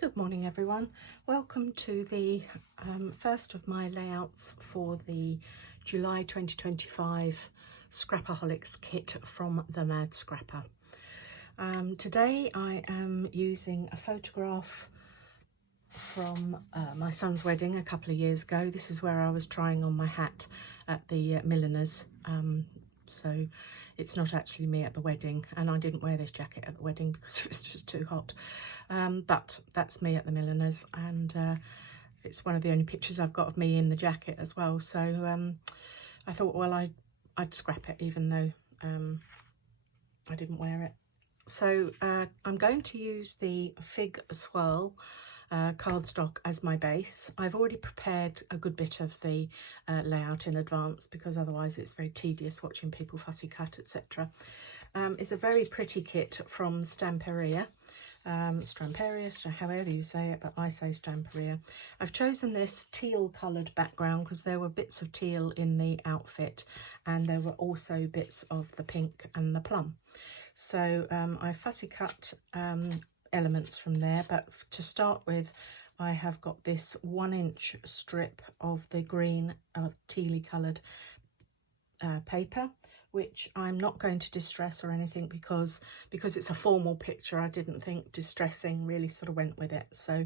Good morning everyone. Welcome to the first of my layouts for the July 2025 Scrapaholix kit from the Mad Scrapper. Today I am using a photograph from my son's wedding a couple of years ago. This is where I was trying on my hat at the milliner's. So it's not actually me at the wedding, and I didn't wear this jacket at the wedding because it was just too hot. But that's me at the milliner's, and it's one of the only pictures I've got of me in the jacket as well. So I thought, well, I'd scrap it even though I didn't wear it. So I'm going to use the Fig Swirl cardstock as my base. I've already prepared a good bit of the layout in advance because otherwise it's very tedious watching people fussy cut, etc. It's a very pretty kit from Stamperia, so however you say it, but I say Stamperia. I've chosen this teal coloured background because there were bits of teal in the outfit, and there were also bits of the pink and the plum. So I fussy cut elements from there, but to start with I have got this 1-inch strip of the green tealy coloured paper, which I'm not going to distress or anything because it's a formal picture. I didn't think distressing really sort of went with it. So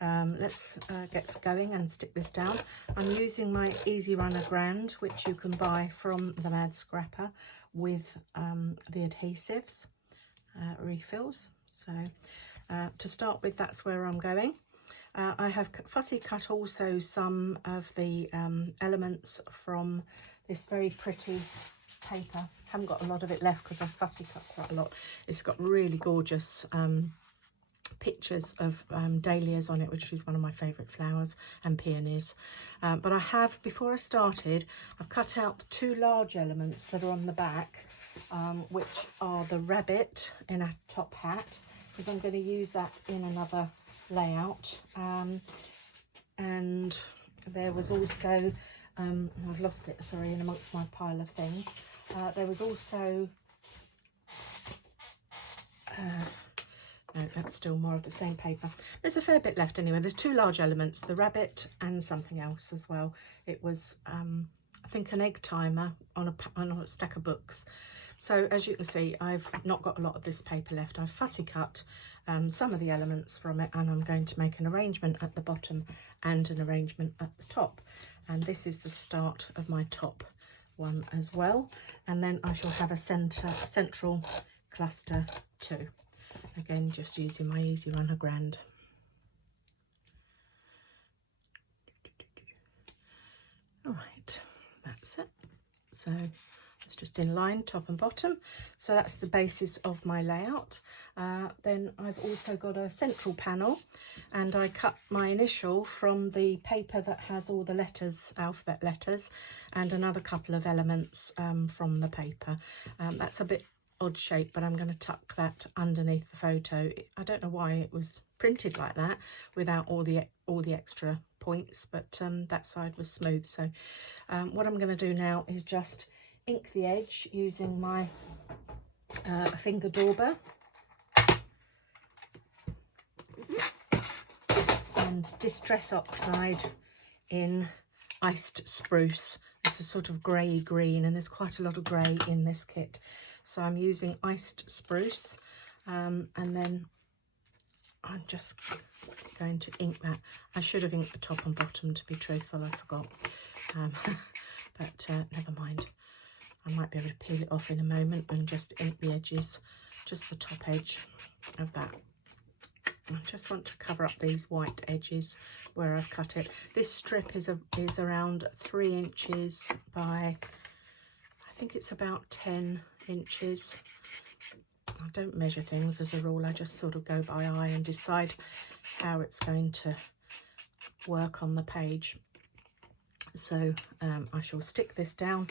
let's get going and stick this down. I'm using my Easy Runner Grand, which you can buy from the Mad Scrapper with the adhesives refills. So to start with, that's where I'm going. I have fussy cut also some of the elements from this very pretty paper. I haven't got a lot of it left because I've fussy cut quite a lot. It's got really gorgeous pictures of dahlias on it, which is one of my favourite flowers, and peonies. But I have, before I started, I've cut out the two large elements that are on the back, which are the rabbit in a top hat, because I'm going to use that in another layout. And there was also, I've lost it, sorry, in amongst my pile of things. There was also, no, that's still more of the same paper. There's a fair bit left anyway. There's two large elements, the rabbit and something else as well. It was, I think, an egg timer on a stack of books. So as you can see, I've not got a lot of this paper left. I've fussy cut some of the elements from it, and I'm going to make an arrangement at the bottom and an arrangement at the top. And this is the start of my top one as well. And then I shall have a central cluster too. Again, just using my Easy Runner Grand. All right, that's it. So it's just in line, top and bottom. So that's the basis of my layout. Then I've also got a central panel, and I cut my initial from the paper that has all the letters, alphabet letters, and another couple of elements from the paper. That's a bit odd shape, but I'm going to tuck that underneath the photo. I don't know why it was printed like that without all the extra points, but that side was smooth. So what I'm going to do now is just ink the edge using my finger dauber and Distress Oxide in Iced Spruce. It's a sort of grey green, and there's quite a lot of grey in this kit. So I'm using Iced Spruce, and then I'm just going to ink that. I should have inked the top and bottom, to be truthful, I forgot. But never mind. I might be able to peel it off in a moment and just ink the edges, just the top edge of that. I just want to cover up these white edges where I've cut it. This strip is around 3 inches by, I think it's about 10 inches. I don't measure things as a rule. I just sort of go by eye and decide how it's going to work on the page. So I shall stick this down.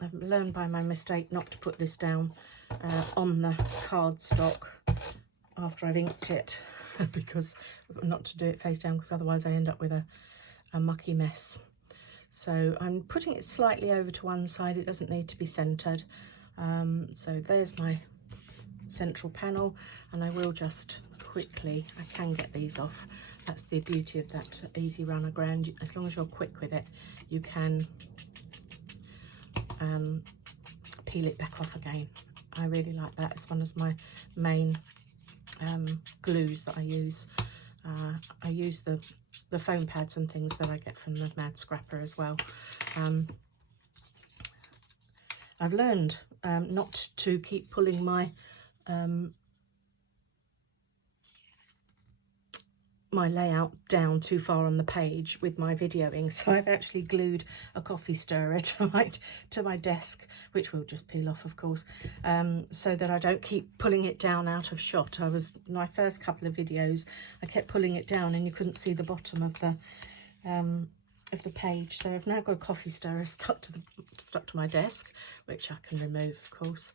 I've learned by my mistake not to put this down on the cardstock after I've inked it, because not to do it face down, because otherwise I end up with a mucky mess. So I'm putting it slightly over to one side. It doesn't need to be centered. So there's my central panel, and I will just quickly, I can get these off. That's the beauty of that easy runner ground. As long as you're quick with it, you can peel it back off again. I really like that. It's one of my main glues that I use. I use the foam pads and things that I get from the Mad Scrapper as well. I've learned not to keep pulling my my layout down too far on the page with my videoing, so I've actually glued a coffee stirrer to my desk, which will just peel off, of course, so that I don't keep pulling it down out of shot. My first couple of videos, I kept pulling it down and you couldn't see the bottom of the page, so I've now got a coffee stirrer stuck to my desk, which I can remove, of course.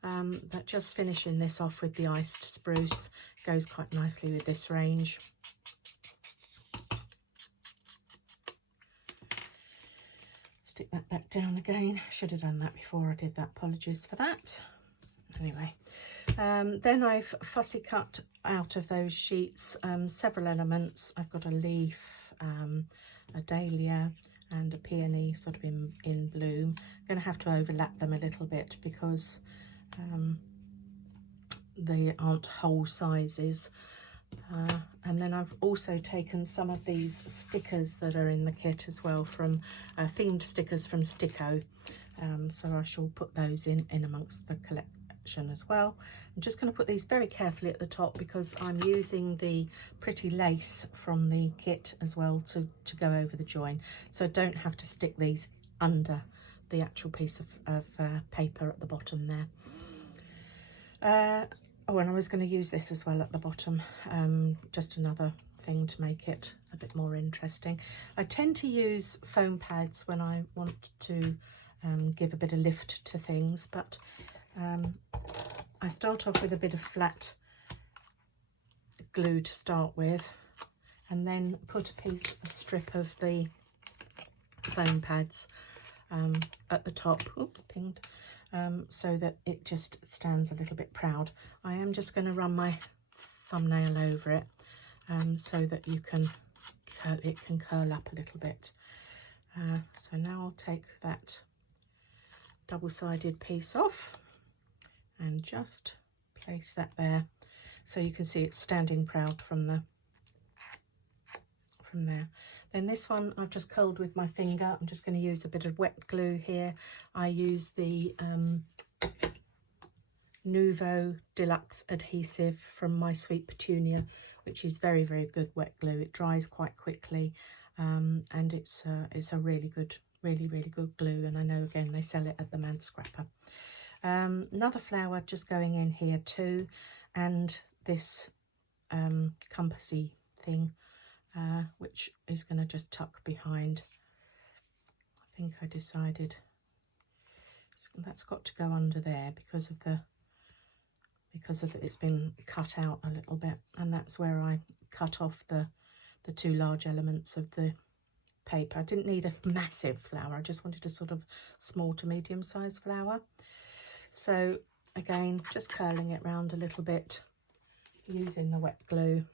But just finishing this off with the iced spruce goes quite nicely with this range. Stick that back down again. Should have done that before I did that. Apologies for that. Anyway, then I've fussy cut out of those sheets several elements. I've got a leaf, a dahlia and a peony sort of in bloom. I'm going to have to overlap them a little bit because they aren't whole sizes. And then I've also taken some of these stickers that are in the kit as well, from themed stickers from Sticko, so I shall put those in amongst the collection as well. I'm just going to put these very carefully at the top because I'm using the pretty lace from the kit as well to go over the join, so I don't have to stick these under the actual piece of paper at the bottom there. Oh, and I was going to use this as well at the bottom, just another thing to make it a bit more interesting. I tend to use foam pads when I want to give a bit of lift to things, but I start off with a bit of flat glue to start with, and then put a strip of the foam pads at the top. Oops, pinged. So that it just stands a little bit proud. I am just going to run my thumbnail over it so that it can curl up a little bit. So now I'll take that double-sided piece off and just place that there, so you can see it's standing proud from there. Then this one I've just curled with my finger. I'm just going to use a bit of wet glue here. I use the Nouveau Deluxe adhesive from My Sweet Petunia, which is very, very good wet glue. It dries quite quickly, and it's a really good glue, and I know again they sell it at the Mad Scrapper. Another flower just going in here too, and this compassy thing, which is going to just tuck behind. I think I decided that's got to go under there because of it's been cut out a little bit, and that's where I cut off the two large elements of the paper. I didn't need a massive flower, I just wanted a sort of small to medium sized flower. So again, just curling it round a little bit using the wet glue.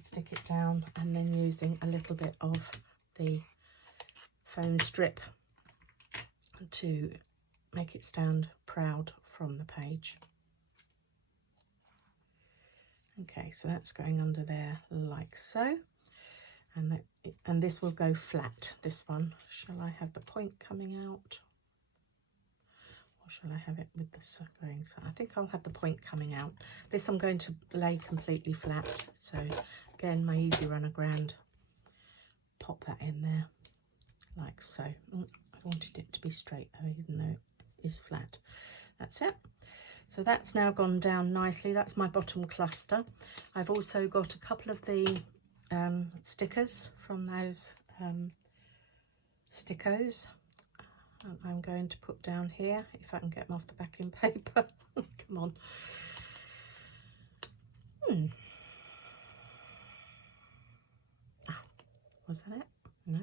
Stick it down, and then using a little bit of the foam strip to make it stand proud from the page. Okay, so that's going under there like so, and this will go flat, this one. Shall I have the point coming out, or shall I have it with the going? So I think I'll have the point coming out. This I'm going to lay completely flat, so again, my easy runner ground, pop that in there like so. I wanted it to be straight though, even though it is flat. That's it. So that's now gone down nicely. That's my bottom cluster. I've also got a couple of the stickers from those Stickos. I'm going to put down here, if I can get them off the backing paper. Come on. Was that it? No.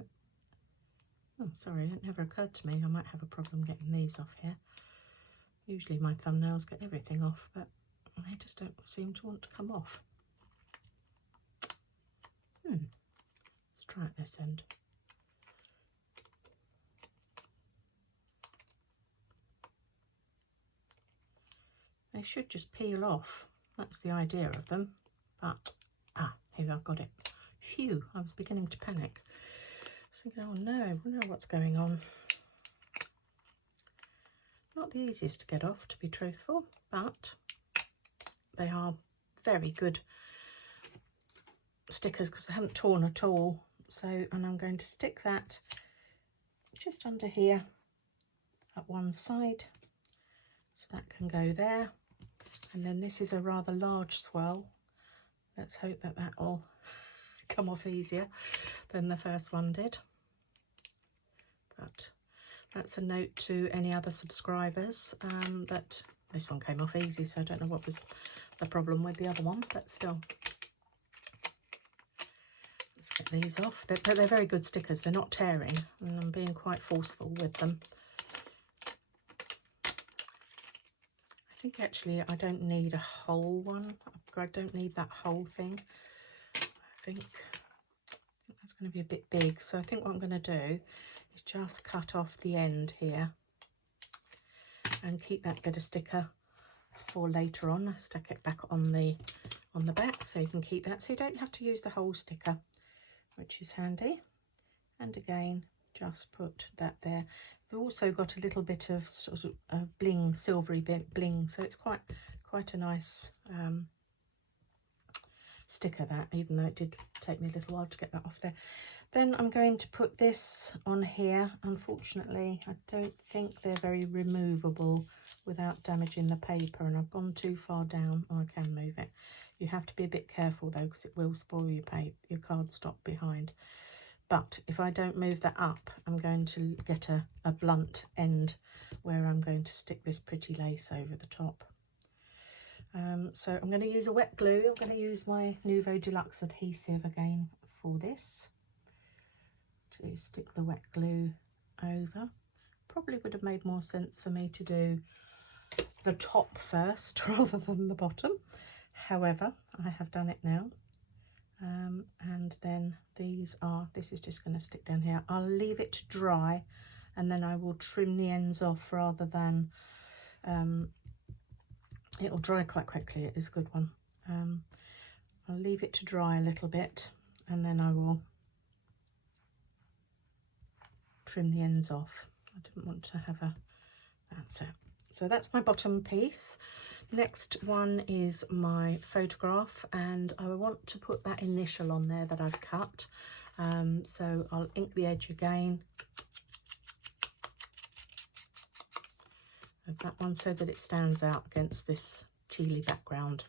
Oh, sorry, it never occurred to me. I might have a problem getting these off here. Usually my thumbnails get everything off, but they just don't seem to want to come off. Let's try at this end. They should just peel off. That's the idea of them. But, here I've got it. Phew, I was beginning to panic. I was thinking, oh no, I don't know what's going on. Not the easiest to get off, to be truthful, but they are very good stickers because they haven't torn at all. So, and I'm going to stick that just under here at one side, so that can go there. And then this is a rather large swirl. Let's hope that that will come off easier than the first one did. But that's a note to any other subscribers that this one came off easy, so I don't know what was the problem with the other one, but still. Let's get these off. They're very good stickers. They're not tearing, and I'm being quite forceful with them. I think actually I don't need a whole one. I don't need that whole thing. I think that's going to be a bit big. So I think what I'm going to do is just cut off the end here and keep that bit of sticker for later on. Stick it back on the back so you can keep that. So you don't have to use the whole sticker, which is handy. And again, just put that there. We've also got a little bit of sort of bling, silvery bit bling, so it's quite a nice sticker, that, even though it did take me a little while to get that off there. Then I'm going to put this on here. Unfortunately, I don't think they're very removable without damaging the paper, and I've gone too far down. Oh, I can move it. You have to be a bit careful though, because it will spoil your cardstock behind. But if I don't move that up, I'm going to get a blunt end where I'm going to stick this pretty lace over the top. So I'm going to use a wet glue. I'm going to use my Nuvo Deluxe adhesive again for this, to stick the wet glue over. Probably would have made more sense for me to do the top first rather than the bottom. However, I have done it now. And then this is just going to stick down here. I'll leave it to dry and then I will trim the ends off rather than, it'll dry quite quickly. It is a good one. I'll leave it to dry a little bit and then I will trim the ends off. I didn't want to have that's it. So that's my bottom piece. Next one is my photograph, and I want to put that initial on there that I've cut. So I'll ink the edge again of that one so that it stands out against this tealy background.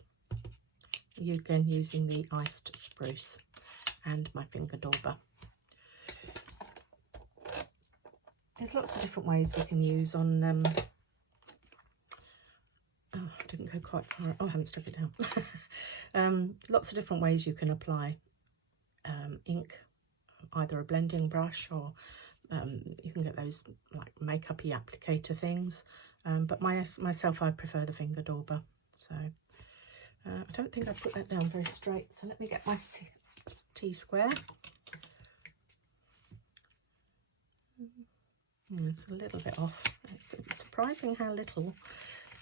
Again, using the iced spruce and my finger dauber. There's lots of different ways we can use on oh, I didn't go quite far. Oh, I haven't stuck it down. Lots of different ways you can apply ink, either a blending brush or you can get those like makeup-y applicator things. But myself, I prefer the finger dauber. So I don't think I put that down very straight. So let me get my T-square. Yeah, it's a little bit off. It's surprising how little.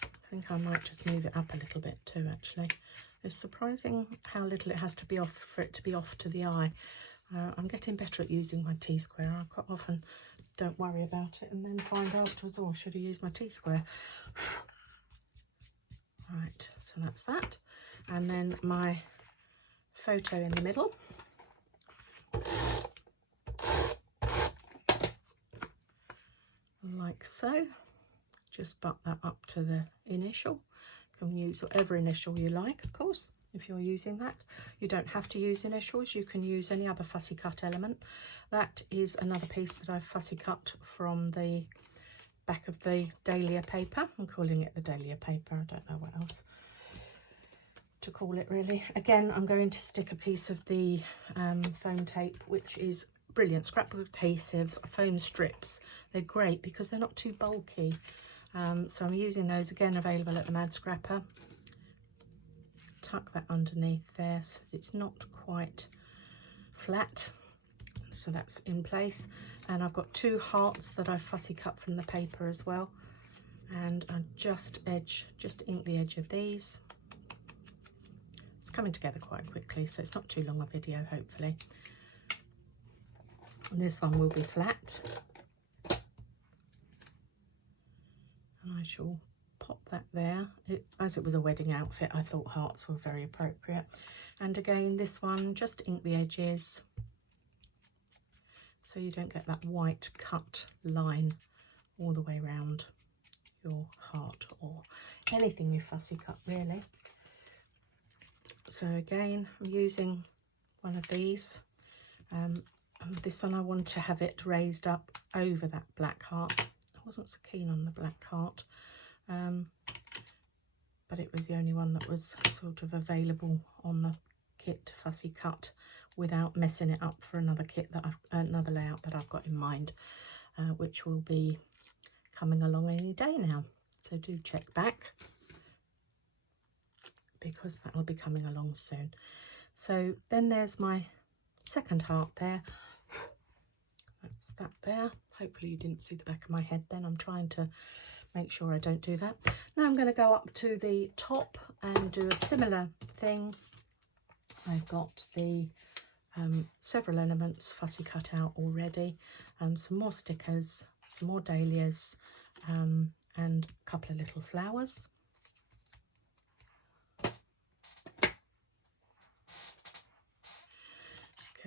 I think I might just move it up a little bit too, actually. It's surprising how little it has to be off for it to be off to the eye. I'm getting better at using my T-square. I quite often don't worry about it and then find afterwards, oh, should have used my T-square. Right, so that's that. And then my photo in the middle. Like so. Just butt that up to the initial. You can use whatever initial you like, of course, if you're using that. You don't have to use initials. You can use any other fussy cut element. That is another piece that I've fussy cut from the back of the dahlia paper. I'm calling it the dahlia paper. I don't know what else to call it, really. Again, I'm going to stick a piece of the foam tape, which is brilliant. Scrapbook adhesives, foam strips. They're great because they're not too bulky. So I'm using those, again available at the Mad Scrapper. Tuck that underneath there so that it's not quite flat, so that's in place. And I've got 2 hearts that I've fussy cut from the paper as well, and I just ink the edge of these. It's coming together quite quickly, so it's not too long a video, hopefully. And this one will be flat, and I shall pop that there. As it was a wedding outfit, I thought hearts were very appropriate. And again, this one, just ink the edges so you don't get that white cut line all the way around your heart or anything you fussy cut, really. So again, I'm using one of these. And this one I want to have it raised up over that black heart. I wasn't so keen on the black heart, but it was the only one that was sort of available on the kit to fussy cut without messing it up for another kit that another layout that I've got in mind, which will be coming along any day now. So do check back, because that will be coming along soon. So then there's my second heart there. That's that there. Hopefully you didn't see the back of my head then. I'm trying to make sure I don't do that. Now I'm going to go up to the top and do a similar thing. I've got the several elements fussy cut out already, some more stickers, some more dahlias, and a couple of little flowers.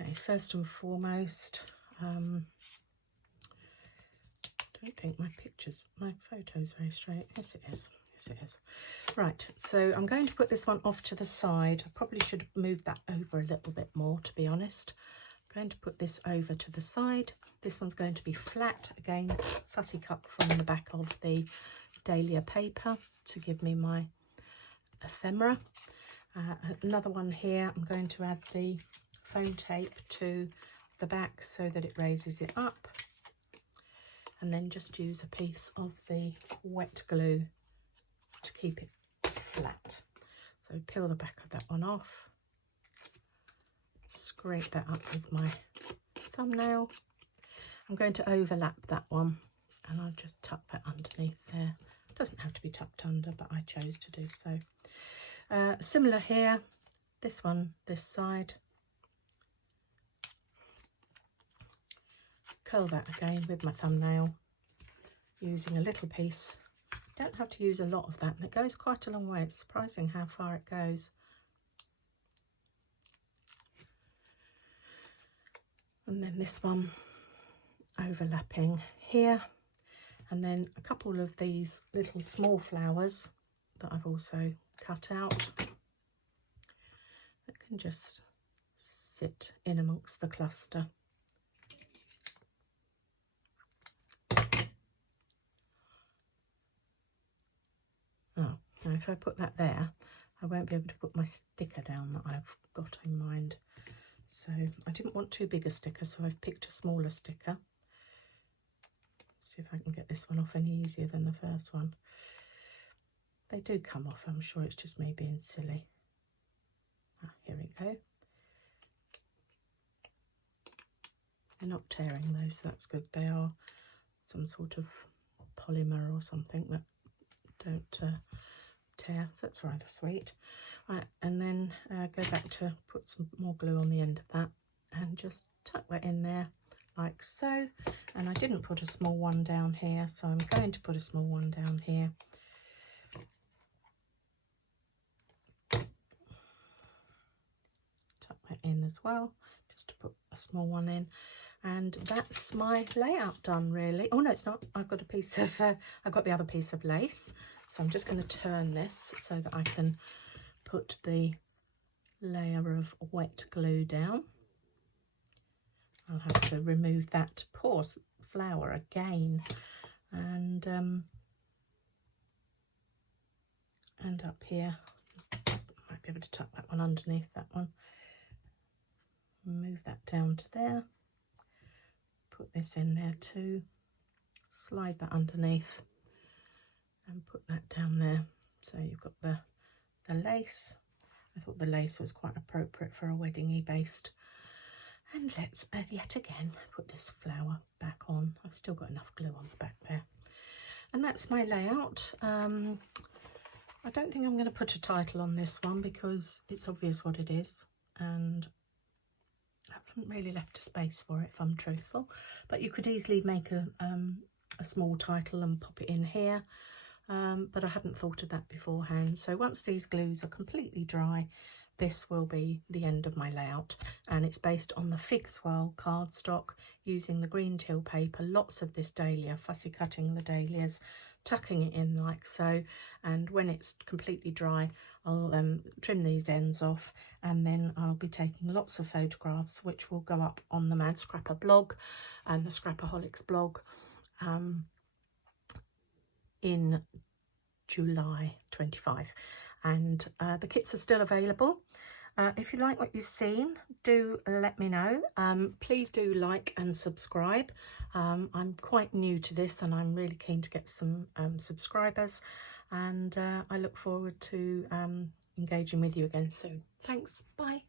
Okay, first and foremost, I don't think my photo's very straight. Yes it is, yes it is. Right, so I'm going to put this one off to the side. I probably should have moved that over a little bit more, to be honest. I'm going to put this over to the side. This one's going to be flat, again, fussy cut from the back of the dahlia paper to give me my ephemera. Another one here, I'm going to add the foam tape to the back so that it raises it up, and then just use a piece of the wet glue to keep it flat. So peel the back of that one off, scrape that up with my thumbnail. I'm going to overlap that one, and I'll just tuck that underneath there. It doesn't have to be tucked under, but I chose to do so. Similar here, this one, this side. Curl that again with my thumbnail, using a little piece. Don't have to use a lot of that, and it goes quite a long way. It's surprising how far it goes. And then this one overlapping here, and then a couple of these little small flowers that I've also cut out that can just sit in amongst the cluster. Oh, now if I put that there, I won't be able to put my sticker down that I've got in mind. So I didn't want too big a sticker, so I've picked a smaller sticker. Let's see if I can get this one off any easier than the first one. They do come off, I'm sure it's just me being silly. Ah, here we go. They're not tearing those, so that's good. They are some sort of polymer or something that don't tear, so that's rather sweet. Right, and then go back to put some more glue on the end of that and just tuck that in there like so. And I didn't put a small one down here, so I'm going to put a small one down here. Tuck that in as well, just to put a small one in. And that's my layout done, really. Oh no, it's not. I've got a piece of I've got the other piece of lace, so I'm just going to turn this so that I can put the layer of wet glue down. I'll have to remove that poor flower again, and up here I might be able to tuck that one underneath that one. Move that down to there. Put this in there too, slide that underneath, and put that down there. So you've got the lace. I thought the lace was quite appropriate for a wedding-y based. And let's yet again put this flower back on. I've still got enough glue on the back there. And that's my layout. I don't think I'm going to put a title on this one because it's obvious what it is, and I haven't really left a space for it, if I'm truthful. But you could easily make a small title and pop it in here, but I hadn't thought of that beforehand. So once these glues are completely dry, this will be the end of my layout, and it's based on the Fig Swirl cardstock using the green teal paper, lots of this dahlia, fussy cutting the dahlias, tucking it in like so, and when it's completely dry I'll trim these ends off, and then I'll be taking lots of photographs which will go up on the Mad Scrapper blog and the Scrapaholix blog in July 25, and the kits are still available. If you like what you've seen, do let me know. Please do like and subscribe. I'm quite new to this and I'm really keen to get some subscribers, and I look forward to engaging with you again soon. Thanks, bye.